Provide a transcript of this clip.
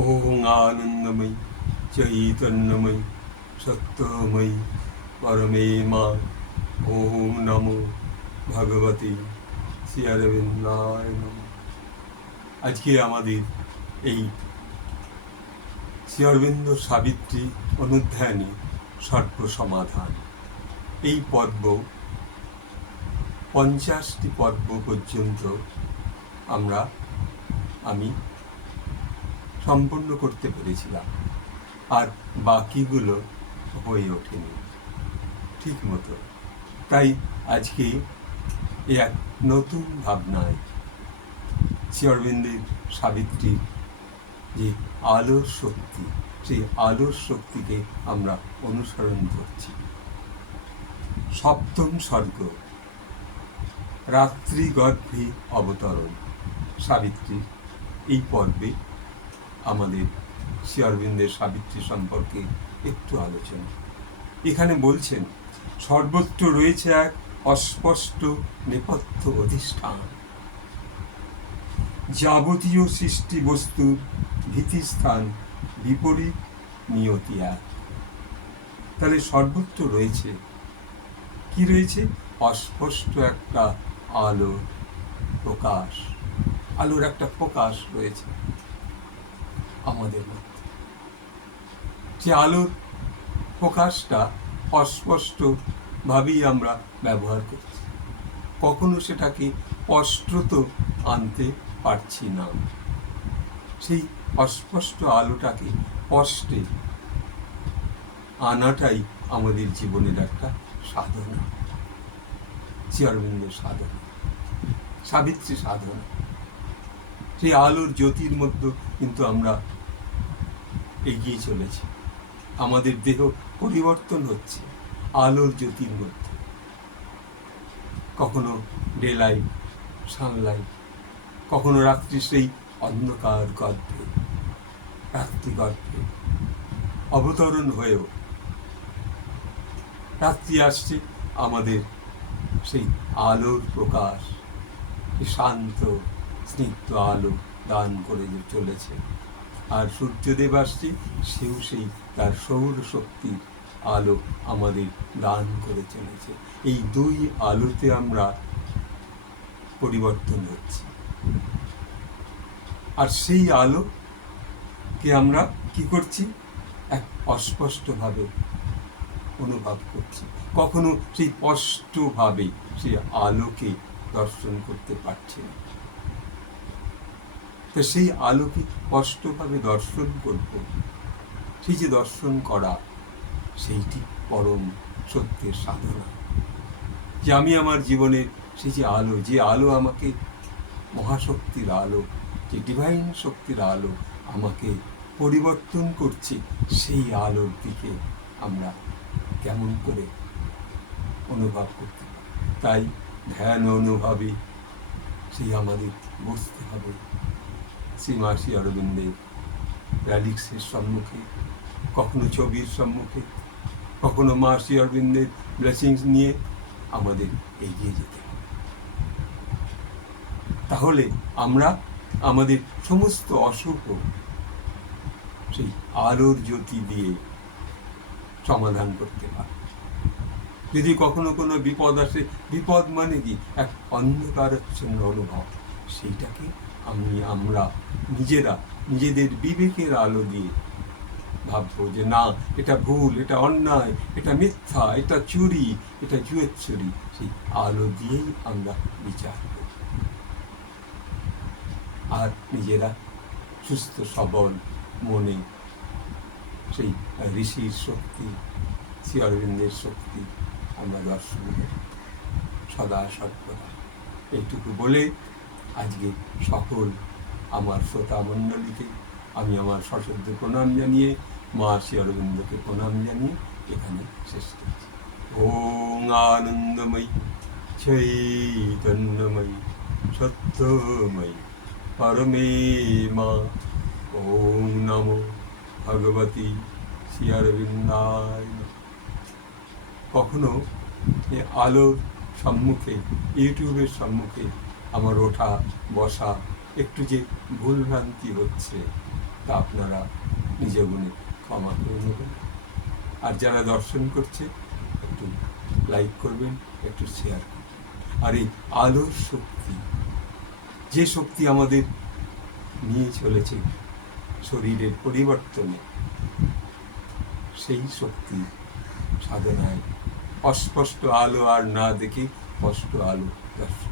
ওং আনন্দময়ী চৈতন্যময়ী সত্যময়ী পরমে মা। ওং নমো ভগবতী শ্রী অরবিন্দায় নমঃ। আজকে আমাদের এই শ্রী অরবিন্দ সাবিত্রী অনুধ্যায়নী সর্বসমাধান এই পর্ব 50টি পর্ব পর্যন্ত আমি সম্পন্ন করতে পেরেছিলাম, আর বাকিগুলো হয়ে ওঠেনি ঠিক মতো। তাই আজকে এক নতুন ভাবনায় শ্রী অরবিন্দের সাবিত্রীর যে আলোর শক্তি, সেই আলোর শক্তিকে আমরা অনুসরণ করছি। সপ্তম সর্গ, রাত্রি গর্ভে অবতরণ, সাবিত্রীর এই পর্বে আমাদের শ্রী অরবিন্দের সাবিত্রী সম্পর্কে একটু আলোচনা। এখানে বলছেন, সর্বত্র রয়েছে এক অস্পষ্ট নেপথ্য অধিষ্ঠান, যাবতীয় সৃষ্টি বস্তুর ভীতিস্থান বিপরীত নিয়তি এক। তাহলে সর্বত্র রয়েছে কি? রয়েছে অস্পষ্ট একটা আলো প্রকাশ, আলোর একটা প্রকাশ রয়েছে আমাদের মধ্যে। যে আলোর প্রকাশটা অস্পষ্ট ভাবেই আমরা ব্যবহার করছি, কখনো সেটাকে স্পষ্টত আনতে পারছি না। সেই অস্পষ্ট আলোটাকে স্পষ্টে আনাটাই আমাদের জীবনের একটা সাধনা, শ্রী অরবিন্দের সাধনা, সাবিত্রী সাধনা। সেই আলোর জ্যোতির মধ্যে কিন্তু আমরা এগিয়ে চলেছি, আমাদের দেহ পরিবর্তন হচ্ছে আলোর জ্যোতির মধ্যে। কখনো ডে লাইট, সানলাইট, কখনো রাত্রি সেই অন্ধকার গর্ভে, রাত্রি গর্ভে অবতরণ হয়েও রাত্রি আসছে, আমাদের সেই আলোর প্রকাশ, শান্ত স্নিগ্ধ আলো দান করে চলেছে। আর সূর্যদেব আসছে, সেও সেই তার সৌর শক্তির আলো আমাদের দান করে চলেছে। এই দুই আলোতে আমরা পরিবর্তন হচ্ছি, আর সেই আলোকে আমরা কি করছি? এক অস্পষ্টভাবে অনুভব করছি, কখনো সেই স্পষ্টভাবে সেই আলোকে দর্শন করতে পারছি না। তো সেই আলোকে স্পষ্টভাবে দর্শন করব, সেই যে দর্শন করা, সেইটি পরম সত্যের সাধনা। যে আমি আমার জীবনের সেই যে আলো, যে আলো আমাকে মহাশক্তির আলো, যে ডিভাইন শক্তির আলো আমাকে পরিবর্তন করছে, সেই আলোর দিকে আমরা কেমন করে অনুভব করতে পারি। তাই ধ্যান অনুভবে সেই আমাদের বসতে হবে শ্রীমা শ্রী অরবিন্দের র্যালিক্সের সম্মুখে, কখনো ছবির সম্মুখে, কখনো মা শ্রী অরবিন্দের ব্লেসিংস নিয়ে আমাদের এগিয়ে যেতে হবে। তাহলে আমরা আমাদের সমস্ত অশুভ সেই আলোর জ্যোতি দিয়ে সমাধান করতে পারি। যদি কখনো কোনো বিপদ আসে, বিপদ মানে কি? এক অন্ধকারাচ্ছন্ন অনুভব, সেইটাকে আমরা নিজেরা নিজেদের বিবেকের আলো দিয়ে ভাববো যে না, এটা ভুল, এটা অন্যায়, এটা মিথ্যা, এটা চুরি, এটা জুয়ের চুরি। সেই আলো দিয়েই আমরা বিচার করব, আর নিজেরা সুস্থ সবল মনে সেই ঋষির শক্তি, শ্রী অরবিন্দের শক্তি আমরা দর্শন করি সদা সর্বদা। এইটুকু বলে আজকে সকল আমার শ্রোতা মণ্ডলীকে আমি আমার সশ্রদ্ধ প্রণাম জানিয়ে, মা শ্রী অরবিন্দকে প্রণাম জানিয়ে এখানে শেষ করছি। ওং আনন্দময়ী চৈতন্যময়ী সত্যময়ী পরমে মা। ওং নমো ভগবতী শ্রী অরবিন্দায়। কখনো আলোর সম্মুখে, ইউটিউবের সম্মুখে আমার ওঠা বসা একটু যে ভুলভ্রান্তি হচ্ছে, তা আপনারা নিজ গুণে ক্ষমা করে নেবেন। আর যারা দর্শন করছে একটু লাইক করবেন, একটু শেয়ার করবেন। আর এই আলোর শক্তি, যে শক্তি আমাদের নিয়ে চলেছে শরীরের পরিবর্তনে, সেই শক্তি সাধনায় অস্পষ্ট আলো আর না দেখে স্পষ্ট আলো দর্শন